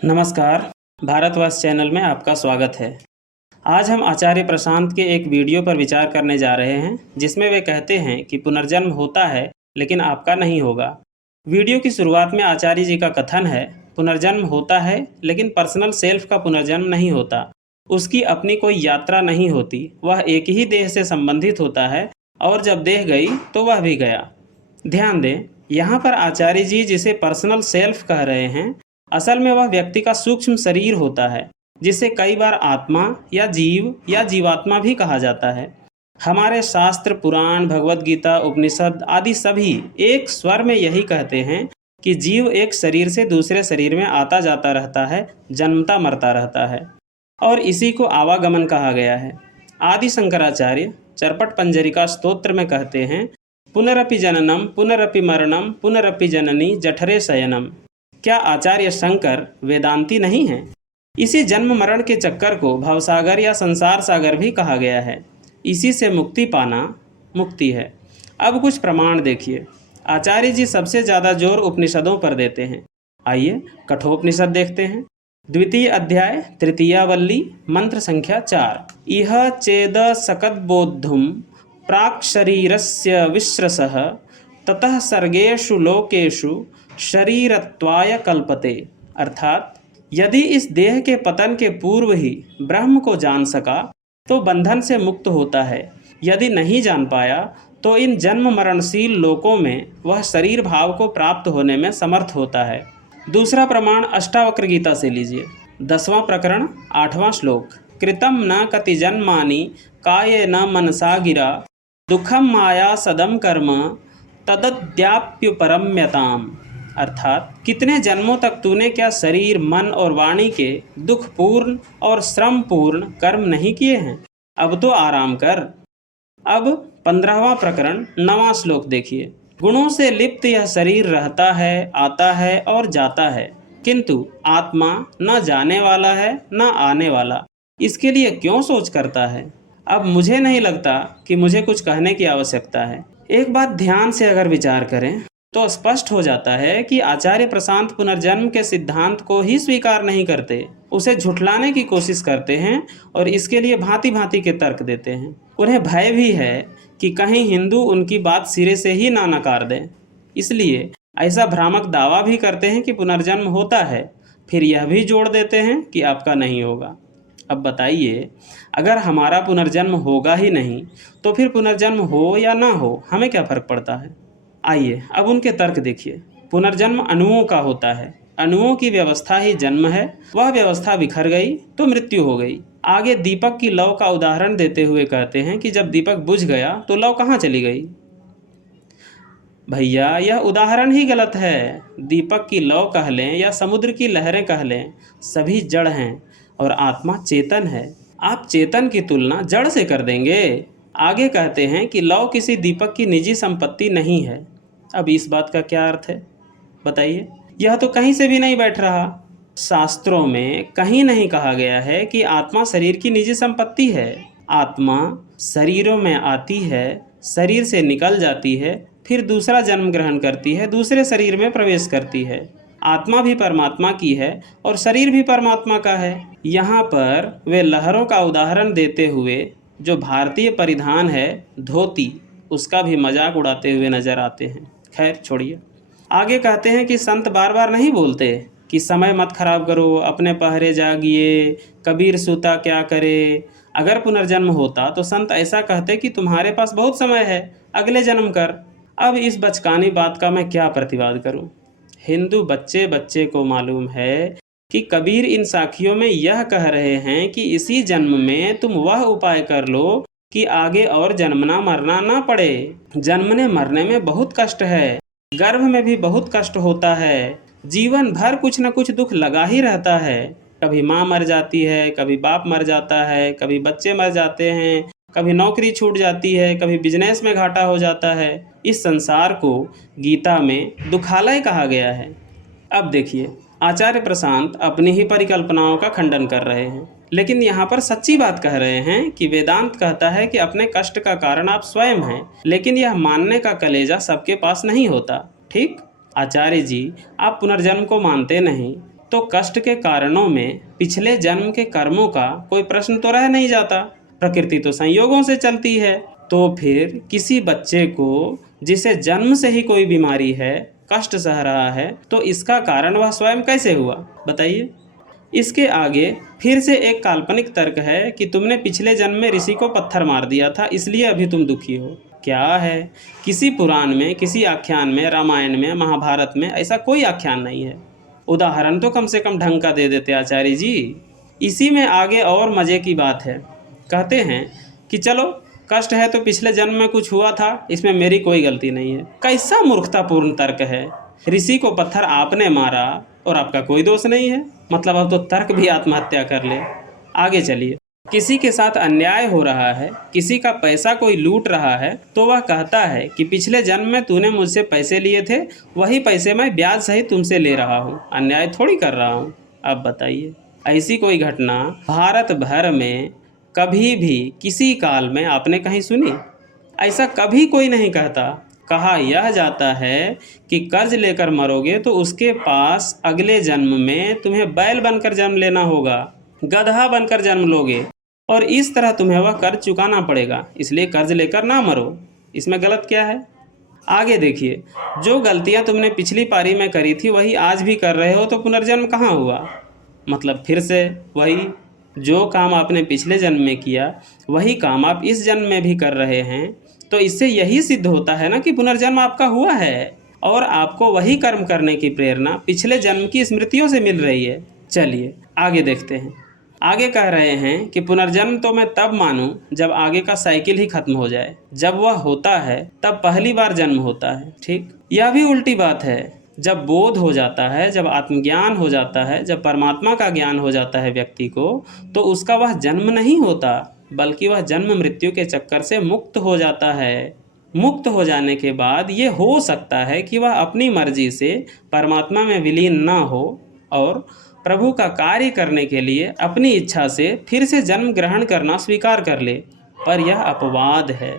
नमस्कार, भारतवर्ष चैनल में आपका स्वागत है। आज हम आचार्य प्रशांत के एक वीडियो पर विचार करने जा रहे हैं, जिसमें वे कहते हैं कि पुनर्जन्म होता है, लेकिन आपका नहीं होगा। वीडियो की शुरुआत में आचार्य जी का कथन है, पुनर्जन्म होता है, लेकिन पर्सनल सेल्फ का पुनर्जन्म नहीं होता। उसकी अपनी कोई यात्रा नहीं होती, वह एक ही देह से संबंधित होता है और जब देह गई तो वह भी गया। ध्यान दें, यहाँ पर आचार्य जी जिसे पर्सनल सेल्फ कह रहे हैं, असल में वह व्यक्ति का सूक्ष्म शरीर होता है, जिसे कई बार आत्मा या जीव या जीवात्मा भी कहा जाता है। हमारे शास्त्र, पुराण, भगवत गीता, उपनिषद आदि सभी एक स्वर में यही कहते हैं कि जीव एक शरीर से दूसरे शरीर में आता जाता रहता है, जन्मता मरता रहता है, और इसी को आवागमन कहा गया है। आदि शंकराचार्य चरपट पंजरिका स्तोत्र में कहते हैं, पुनरपि जननम पुनरपि मरणम पुनरपि जननी जठरे शयनम। क्या आचार्य शंकर वेदांती नहीं हैं? इसी जन्म मरण के चक्कर को भवसागर या संसार सागर भी कहा गया है। इसी से मुक्ति पाना मुक्ति है। अब कुछ प्रमाण देखिए। आचार्य जी सबसे ज़्यादा जोर उपनिषदों पर देते हैं। आइए कठोपनिषद देखते हैं। द्वितीय अध्याय, तृतीयावल्ली, मंत्र संख्या 4। इह चेद सकद्बोद्धुम प्राक् शरीरस्य विश्रसः ततः सर्गेषु लोकेषु शरीरत्वाय कल्पते। अर्थात यदि इस देह के पतन के पूर्व ही ब्रह्म को जान सका तो बंधन से मुक्त होता है। यदि नहीं जान पाया तो इन जन्म मरणशील लोकों में वह शरीर भाव को प्राप्त होने में समर्थ होता है। दूसरा प्रमाण अष्टावक्र गीता से लीजिए। 10वां प्रकरण, 8वां श्लोक। कृतं न कति जन्मानि काये न मनसा गिरा दुखम माया सदम कर्म तदद्याप्युपरम्यताम। अर्थात कितने जन्मों तक तूने क्या शरीर, मन और वाणी के दुखपूर्ण और श्रमपूर्ण कर्म नहीं किए हैं? अब तो आराम कर। अब 15वां प्रकरण, 9वां श्लोक देखिए। गुणों से लिप्त यह शरीर रहता है, आता है और जाता है, किंतु आत्मा न जाने वाला है न आने वाला। इसके लिए क्यों सोच करता है? अब मुझे नहीं लगता कि मुझे कुछ कहने की आवश्यकता है। एक बात ध्यान से अगर विचार करें तो स्पष्ट हो जाता है कि आचार्य प्रशांत पुनर्जन्म के सिद्धांत को ही स्वीकार नहीं करते, उसे झुठलाने की कोशिश करते हैं और इसके लिए भांति भांति के तर्क देते हैं। उन्हें भय भी है कि कहीं हिंदू उनकी बात सिरे से ही ना नकार दें, इसलिए ऐसा भ्रामक दावा भी करते हैं कि पुनर्जन्म होता है, फिर यह भी जोड़ देते हैं कि आपका नहीं होगा। अब बताइए, अगर हमारा पुनर्जन्म होगा ही नहीं तो फिर पुनर्जन्म हो या ना हो, हमें क्या फ़र्क पड़ता है? आइए अब उनके तर्क देखिए। पुनर्जन्म अणुओं का होता है, अणुओं की व्यवस्था ही जन्म है, वह व्यवस्था बिखर गई तो मृत्यु हो गई। आगे दीपक की लौ का उदाहरण देते हुए कहते हैं कि जब दीपक बुझ गया तो लौ कहाँ चली गई? भैया यह उदाहरण ही गलत है। दीपक की लौ कह लें या समुद्र की लहरें कह लें, सभी जड़ हैं और आत्मा चेतन है। आप चेतन की तुलना जड़ से कर देंगे? आगे कहते हैं कि लौ किसी दीपक की निजी संपत्ति नहीं है। अब इस बात का क्या अर्थ है बताइए? यह तो कहीं से भी नहीं बैठ रहा। शास्त्रों में कहीं नहीं कहा गया है कि आत्मा शरीर की निजी संपत्ति है। आत्मा शरीरों में आती है, शरीर से निकल जाती है, फिर दूसरा जन्म ग्रहण करती है, दूसरे शरीर में प्रवेश करती है। आत्मा भी परमात्मा की है और शरीर भी परमात्मा का है। यहाँ पर वे लहरों का उदाहरण देते हुए जो भारतीय परिधान है धोती, उसका भी मजाक उड़ाते हुए नजर आते हैं। खैर छोड़िए। आगे कहते हैं कि संत बार बार नहीं बोलते कि समय मत खराब करो, अपने पहरे जागिए, कबीर सूता क्या करे। अगर पुनर्जन्म होता तो संत ऐसा कहते कि तुम्हारे पास बहुत समय है, अगले जन्म कर। अब इस बचकानी बात का मैं क्या प्रतिवाद करूं? हिंदू बच्चे बच्चे को मालूम है कि कबीर इन साखियों में यह कह रहे हैं कि इसी जन्म में तुम वह उपाय कर लो कि आगे और जन्मना मरना ना पड़े। जन्मने मरने में बहुत कष्ट है, गर्भ में भी बहुत कष्ट होता है, जीवन भर कुछ न कुछ दुख लगा ही रहता है। कभी माँ मर जाती है, कभी बाप मर जाता है, कभी बच्चे मर जाते हैं, कभी नौकरी छूट जाती है, कभी बिजनेस में घाटा हो जाता है। इस संसार को गीता में दुखालय कहा गया है। अब देखिए, आचार्य प्रशांत अपनी ही परिकल्पनाओं का खंडन कर रहे हैं, लेकिन यहाँ पर सच्ची बात कह रहे हैं कि वेदांत कहता है कि अपने कष्ट का कारण आप स्वयं हैं, लेकिन यह मानने का कलेजा सबके पास नहीं होता। ठीक? आचार्य जी, आप पुनर्जन्म को मानते नहीं, तो कष्ट के कारणों में पिछले जन्म के कर्मों का कोई प्रश्न तो रह नहीं जाता। प्रकृति तो संयोगों से चलती है। तो फिर किसी बच्चे को जिसे जन्म से ही कोई बीमारी है, कष्ट सह रहा है, तो इसका कारण वह स्वयं कैसे हुआ, बताइए। इसके आगे फिर से एक काल्पनिक तर्क है कि तुमने पिछले जन्म में ऋषि को पत्थर मार दिया था, इसलिए अभी तुम दुखी हो। क्या है, किसी पुराण में, किसी आख्यान में, रामायण में, महाभारत में ऐसा कोई आख्यान नहीं है। उदाहरण तो कम से कम ढंग का दे देते आचार्य जी। इसी में आगे और मज़े की बात है। कहते हैं कि चलो कष्ट है तो पिछले जन्म में कुछ हुआ था, इसमें मेरी कोई गलती नहीं है। कैसा मूर्खतापूर्ण तर्क है। ऋषि को पत्थर आपने मारा और आपका कोई दोष नहीं है, मतलब अब तो तर्क भी आत्महत्या कर ले। आगे चलिए। किसी के साथ अन्याय हो रहा है, किसी का पैसा कोई लूट रहा है, तो वह कहता है कि पिछले जन्म में तूने मुझसे पैसे लिए थे, वही पैसे मैं ब्याज सहित तुमसे ले रहा हूँ, अन्याय थोड़ी कर रहा हूँ। अब बताइए, ऐसी कोई घटना भारत भर में कभी भी किसी काल में आपने कहीं सुनी? ऐसा कभी कोई नहीं कहता। कहा यह जाता है कि कर्ज लेकर मरोगे तो उसके पास अगले जन्म में तुम्हें बैल बनकर जन्म लेना होगा, गधा बनकर जन्म लोगे, और इस तरह तुम्हें वह कर्ज चुकाना पड़ेगा, इसलिए कर्ज लेकर ना मरो। इसमें गलत क्या है? आगे देखिए, जो गलतियां तुमने पिछली पारी में करी थी वही आज भी कर रहे हो, तो पुनर्जन्म कहाँ हुआ? मतलब फिर से वही, जो काम आपने पिछले जन्म में किया वही काम आप इस जन्म में भी कर रहे हैं, तो इससे यही सिद्ध होता है ना कि पुनर्जन्म आपका हुआ है और आपको वही कर्म करने की प्रेरणा पिछले जन्म की स्मृतियों से मिल रही है। चलिए आगे देखते हैं। आगे कह रहे हैं कि पुनर्जन्म तो मैं तब मानूं जब आगे का साइकिल ही खत्म हो जाए। जब वह होता है तब पहली बार जन्म होता है, ठीक? यह भी उल्टी बात है। जब बोध हो जाता है, जब आत्मज्ञान हो जाता है, जब परमात्मा का ज्ञान हो जाता है व्यक्ति को, तो उसका वह जन्म नहीं होता, बल्कि वह जन्म मृत्यु के चक्कर से मुक्त हो जाता है। मुक्त हो जाने के बाद ये हो सकता है कि वह अपनी मर्जी से परमात्मा में विलीन ना हो और प्रभु का कार्य करने के लिए अपनी इच्छा से फिर से जन्म ग्रहण करना स्वीकार कर ले, पर यह अपवाद है।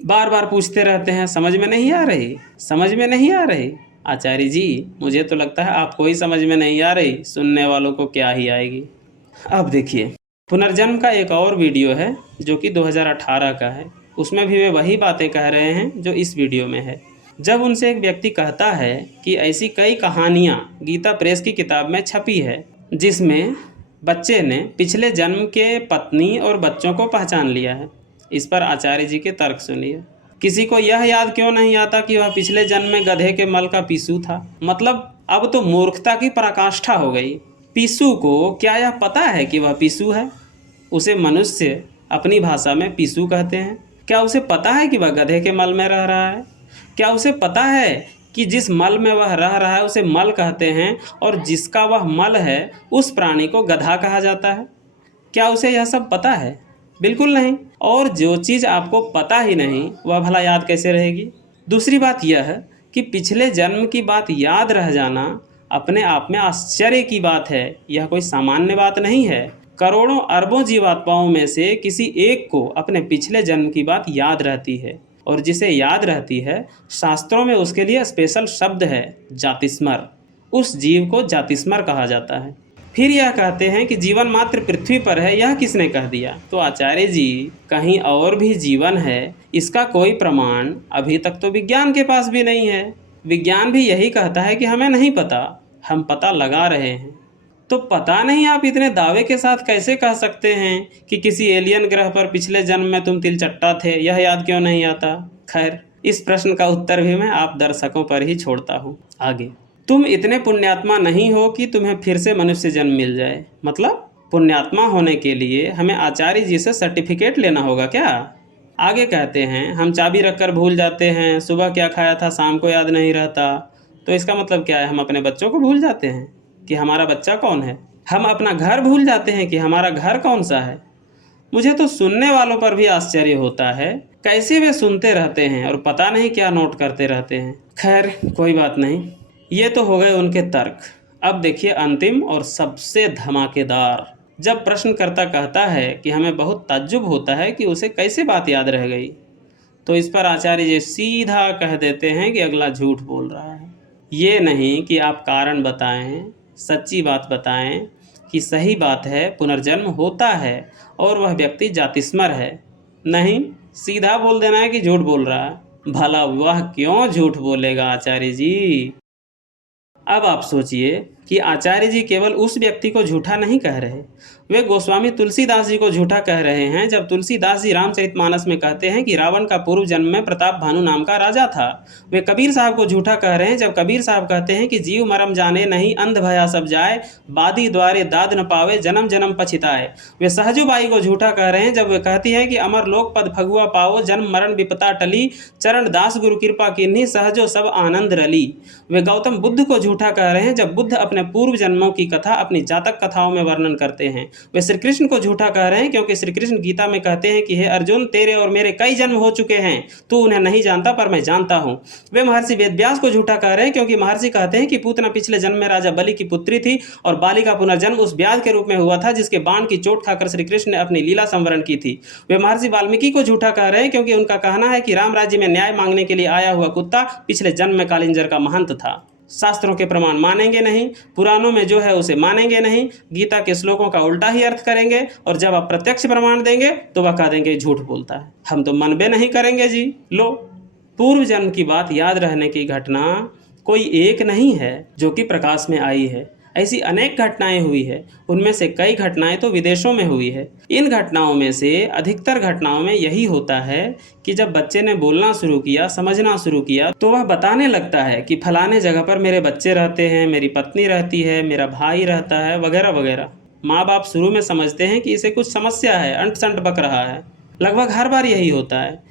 बार बार पूछते रहते हैं समझ में नहीं आ रही, समझ में नहीं आ रही। आचार्य जी, मुझे तो लगता है आपको ही समझ में नहीं आ रही, सुनने वालों को क्या ही आएगी। अब देखिए, पुनर्जन्म का एक और वीडियो है जो कि 2018 का है। उसमें भी वे वही बातें कह रहे हैं जो इस वीडियो में है। जब उनसे एक व्यक्ति कहता है कि ऐसी कई कहानियाँ गीता प्रेस की किताब में छपी है जिसमें बच्चे ने पिछले जन्म के पत्नी और बच्चों को पहचान लिया है, इस पर आचार्य जी के तर्क सुनिए। किसी को यह याद क्यों नहीं आता कि वह पिछले जन्म में गधे के मल का पिस्सू था? मतलब अब तो मूर्खता की पराकाष्ठा हो गई। पिस्सू को क्या यह पता है कि वह पिस्सू है? उसे मनुष्य अपनी भाषा में पिस्सू कहते हैं। क्या उसे पता है कि वह गधे के मल में रह रहा है? क्या उसे पता है कि जिस मल में वह रह रहा है उसे मल कहते हैं और जिसका वह मल है उस प्राणी को गधा कहा जाता है? क्या उसे यह सब पता है? बिल्कुल नहीं। और जो चीज़ आपको पता ही नहीं वह भला याद कैसे रहेगी? दूसरी बात यह है कि पिछले जन्म की बात याद रह जाना अपने आप में आश्चर्य की बात है। यह कोई सामान्य बात नहीं है। करोड़ों अरबों जीवात्माओं में से किसी एक को अपने पिछले जन्म की बात याद रहती है, और जिसे याद रहती है शास्त्रों में उसके लिए स्पेशल शब्द है, जातिस्मर। उस जीव को जातिस्मर कहा जाता है। फिर यह कहते हैं कि जीवन मात्र पृथ्वी पर है, यह किसने कह दिया? तो आचार्य जी, कहीं और भी जीवन है, इसका कोई प्रमाण अभी तक तो विज्ञान के पास भी नहीं है। विज्ञान भी यही कहता है कि हमें नहीं पता, हम पता लगा रहे हैं। तो पता नहीं आप इतने दावे के साथ कैसे कह सकते हैं कि किसी एलियन ग्रह पर पिछले जन्म में तुम तिलचट्टा थे, यह याद क्यों नहीं आता? खैर, इस प्रश्न का उत्तर भी मैं आप दर्शकों पर ही छोड़ता हूँ। आगे, तुम इतने पुण्यात्मा नहीं हो कि तुम्हें फिर से मनुष्य जन्म मिल जाए। मतलब पुण्यात्मा होने के लिए हमें आचार्य जी से सर्टिफिकेट लेना होगा क्या? आगे कहते हैं हम चाबी रखकर भूल जाते हैं, सुबह क्या खाया था शाम को याद नहीं रहता। तो इसका मतलब क्या है? हम अपने बच्चों को भूल जाते हैं कि हमारा बच्चा कौन है। हम अपना घर भूल जाते हैं कि हमारा घर कौन सा है। मुझे तो सुनने वालों पर भी आश्चर्य होता है, कैसे वे सुनते रहते हैं और पता नहीं क्या नोट करते रहते हैं। खैर कोई बात नहीं, ये तो हो गए उनके तर्क। अब देखिए अंतिम और सबसे धमाकेदार। जब प्रश्नकर्ता कहता है कि हमें बहुत ताज्जुब होता है कि उसे कैसे बात याद रह गई, तो इस पर आचार्य जी सीधा कह देते हैं कि अगला झूठ बोल रहा है। ये नहीं कि आप कारण बताएं सच्ची बात बताएं कि सही बात है, पुनर्जन्म होता है और वह व्यक्ति जातिस्मर है। नहीं, सीधा बोल देना है कि झूठ बोल रहा है। भला वह क्यों झूठ बोलेगा आचार्य जी? अब आप सोचिए कि आचार्य जी केवल उस व्यक्ति को झूठा नहीं कह रहे, वे गोस्वामी तुलसीदास जी को झूठा कह रहे हैं जब तुलसीदास जी रामचरितमानस में कहते हैं कि रावण का पूर्व जन्म में प्रताप भानु नाम का राजा था। वे कबीर साहब को झूठा कह रहे हैं जब कबीर साहब कहते हैं कि जीव मरम जाने नहीं, अंध भया सब जाए, बादी द्वारे दाद न पावे, जन्म जन्म पछिताए। वे सहजोबाई को झूठा कह रहे हैं जब वे कहती हैं कि अमर लोक पद फगुआ पाओ, जन्म मरण विपता टली, चरण दास गुरु कृपा किन्हीं, सहजो सब आनंद रली। वे गौतम बुद्ध को झूठा कह रहे हैं जब बुद्ध अपने पूर्व जन्मों की कथा अपनी जातक कथाओं में वर्णन करते हैं। वे श्री कृष्ण को झूठा कह रहे हैं क्योंकि श्री कृष्ण गीता में कहते हैं कि हे अर्जुन, तेरे और मेरे कई जन्म हो चुके हैं, तू उन्हें नहीं जानता पर मैं जानता हूँ। वे महर्षि वेदव्यास को झूठा कह रहे हैं क्योंकि महर्षि कहते हैं कि पूतना पिछले जन्म में राजा बलि की पुत्री थी और बाली का पुनर्जन्म उस व्याध के रूप में हुआ था जिसके बाण की चोट खाकर श्री कृष्ण ने अपनी लीला संवरण की थी। वे महर्षि वाल्मीकि को झूठा कह रहे हैं क्योंकि उनका कहना है कि राम राज्य में न्याय मांगने के लिए आया हुआ कुत्ता पिछले जन्म में कालिंजर का महंत था। शास्त्रों के प्रमाण मानेंगे नहीं, पुराणों में जो है उसे मानेंगे नहीं, गीता के श्लोकों का उल्टा ही अर्थ करेंगे और जब आप प्रत्यक्ष प्रमाण देंगे तो वह कह देंगे झूठ बोलता है। हम तो मनबे नहीं करेंगे जी। लो, पूर्व जन्म की बात याद रहने की घटना कोई एक नहीं है जो कि प्रकाश में आई है। ऐसी अनेक घटनाएं हुई है, उनमें से कई घटनाएं तो विदेशों में हुई है। इन घटनाओं में से अधिकतर घटनाओं में यही होता है कि जब बच्चे ने बोलना शुरू किया, समझना शुरू किया, तो वह बताने लगता है कि फलाने जगह पर मेरे बच्चे रहते हैं, मेरी पत्नी रहती है, मेरा भाई रहता है, वगैरह वगैरह। माँ बाप शुरू में समझते हैं कि इसे कुछ समस्या है, अंट संट बक रहा है। लगभग हर बार यही होता है।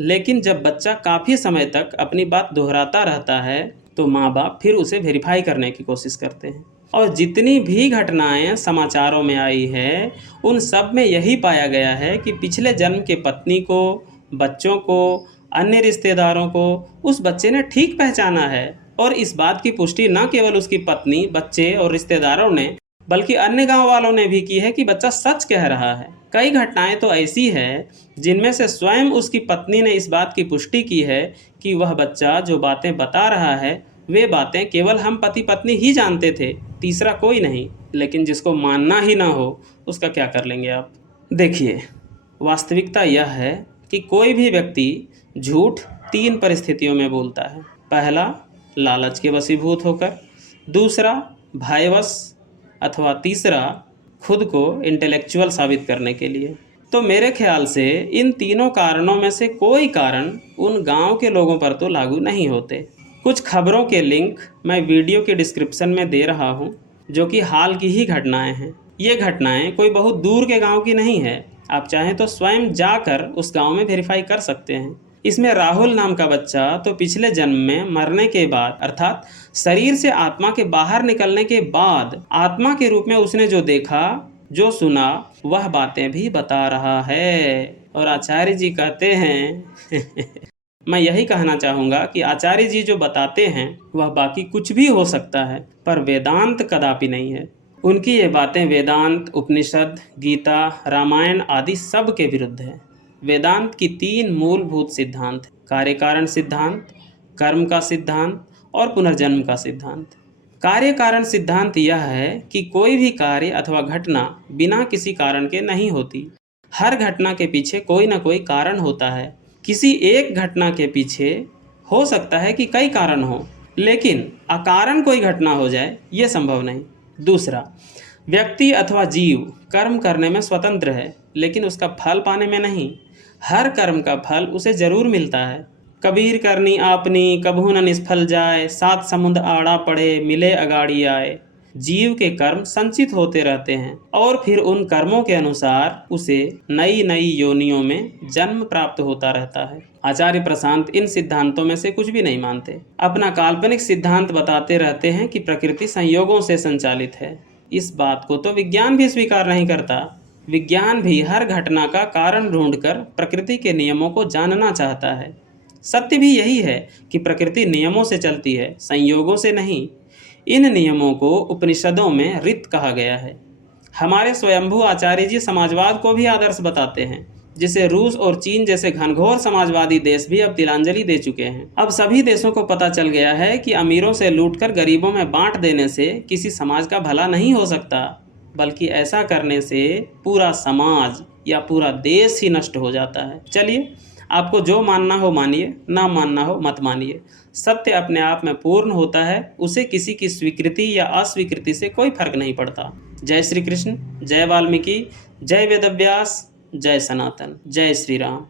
लेकिन जब बच्चा काफ़ी समय तक अपनी बात दोहराता रहता है तो माँ बाप फिर उसे वेरीफाई करने की कोशिश करते हैं। और जितनी भी घटनाएं समाचारों में आई है, उन सब में यही पाया गया है कि पिछले जन्म के पत्नी को, बच्चों को, अन्य रिश्तेदारों को उस बच्चे ने ठीक पहचाना है। और इस बात की पुष्टि न केवल उसकी पत्नी, बच्चे और रिश्तेदारों ने बल्कि अन्य गांव वालों ने भी की है कि बच्चा सच कह रहा है। कई घटनाएं तो ऐसी हैं जिनमें से स्वयं उसकी पत्नी ने इस बात की पुष्टि की है कि वह बच्चा जो बातें बता रहा है वे बातें केवल हम पति पत्नी ही जानते थे, तीसरा कोई नहीं। लेकिन जिसको मानना ही ना हो उसका क्या कर लेंगे आप? देखिए, वास्तविकता यह है कि कोई भी व्यक्ति झूठ 3 परिस्थितियों में बोलता है। पहला, लालच के वशीभूत होकर, दूसरा, भयवश, अथवा तीसरा, खुद को इंटेलेक्चुअल साबित करने के लिए। तो मेरे ख्याल से इन तीनों कारणों में से कोई कारण उन गांव के लोगों पर तो लागू नहीं होते। कुछ खबरों के लिंक मैं वीडियो के डिस्क्रिप्शन में दे रहा हूं, जो कि हाल की ही घटनाएं हैं। ये घटनाएं कोई बहुत दूर के गांव की नहीं है। आप चाहें तो स्वयं जाकर उस गांव में वेरीफाई कर सकते हैं। इसमें राहुल नाम का बच्चा तो पिछले जन्म में मरने के बाद, अर्थात शरीर से आत्मा के बाहर निकलने के बाद, आत्मा के रूप में उसने जो देखा, जो सुना, वह बातें भी बता रहा है। और आचार्य जी कहते हैं मैं यही कहना चाहूँगा कि आचार्य जी जो बताते हैं वह बाकी कुछ भी हो सकता है, पर वेदांत कदापि नहीं है। उनकी ये बातें वेदांत, उपनिषद, गीता, रामायण आदि सब के विरुद्ध है। वेदांत की 3 मूलभूत सिद्धांत, कार्य कारण सिद्धांत, कर्म का सिद्धांत और पुनर्जन्म का सिद्धांत। कार्य कारण सिद्धांत यह है कि कोई भी कार्य अथवा घटना बिना किसी कारण के नहीं होती। हर घटना के पीछे कोई ना कोई कारण होता है। किसी एक घटना के पीछे हो सकता है कि कई कारण हो, लेकिन अकारण कोई घटना हो जाए ये संभव नहीं। दूसरा, व्यक्ति अथवा जीव कर्म करने में स्वतंत्र है, लेकिन उसका फल पाने में नहीं। हर कर्म का फल उसे जरूर मिलता है। कबीर करनी आपनी, कभू न निष्फल जाए, 7 समुद्र आड़ा पड़े, मिले अगाड़ी आए। जीव के कर्म संचित होते रहते हैं और फिर उन कर्मों के अनुसार उसे नई नई योनियों में जन्म प्राप्त होता रहता है। आचार्य प्रशांत इन सिद्धांतों में से कुछ भी नहीं मानते। अपना काल्पनिक सिद्धांत बताते रहते हैं कि प्रकृति संयोगों से संचालित है। इस बात को तो विज्ञान भी स्वीकार नहीं करता। विज्ञान भी हर घटना का कारण ढूंढकर प्रकृति के नियमों को जानना चाहता है। सत्य भी यही है कि प्रकृति नियमों से चलती है, संयोगों से नहीं। इन नियमों को उपनिषदों में ऋत कहा गया है। हमारे स्वयंभू आचार्य जी समाजवाद को भी आदर्श बताते हैं, जिसे रूस और चीन जैसे घनघोर समाजवादी देश भी अब तिलांजलि दे चुके हैं। अब सभी देशों को पता चल गया है कि अमीरों से लूटकर गरीबों में बांट देने से किसी समाज का भला नहीं हो सकता, बल्कि ऐसा करने से पूरा समाज या पूरा देश ही नष्ट हो जाता है। चलिए, आपको जो मानना हो मानिए, ना मानना हो मत मानिए। सत्य अपने आप में पूर्ण होता है, उसे किसी की स्वीकृति या अस्वीकृति से कोई फर्क नहीं पड़ता। जय श्री कृष्ण, जय वाल्मीकि, जय वेदव्यास, जय सनातन, जय श्री राम।